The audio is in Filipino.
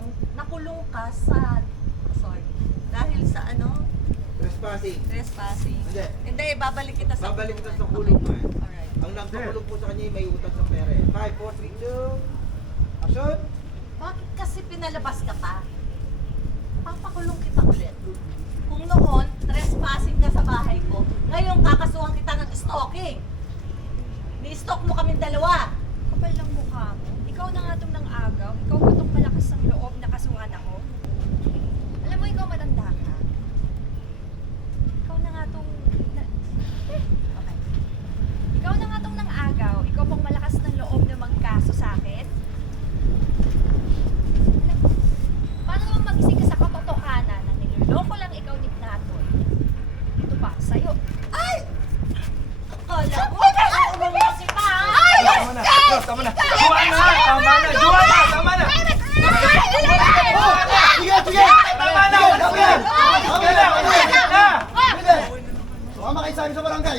ngayon, nakulong ka sa, sorry, dahil sa ano? Trespassing. Trespassing. Hindi. Hindi, babalik kita sa Babalik kita sa kulungan. kulungan. Okay. Alright. Ang nagpakulong po sa kanya ay may utang sa pera. 5, 4, 3, 2. Action! Bakit kasi pinalabas ka pa? Papakulong kita ulit. Kung noon, trespassing ka sa bahay ko, ngayon kakasuhan kita ng stalking. Ni-stalk mo kaming dalawa. Kapal lang mukha mo. Ikaw na nga itong nang-agaw. Ikaw ba itong malakas ng loob na kasuhan ako? Alam mo, ikaw matanda ka. Ikaw na nga itong... Okay. Ikaw na nga itong nang-agaw. Ikaw pang malakas ng loob na magkaso sa akin. Alam mo, paano naman magising ka sa katotohanan na niloloko lang ikaw ni Natoy? Ito pa, sa'yo. Ay! Akala mo, ulo mo si Pa! Ay! Tama na! Tama na! Juana! Tama na! Juana! Tama na! Sige, sige! Tama na! Tama na! Tama na! Sumama kayo sa amin sa barangay.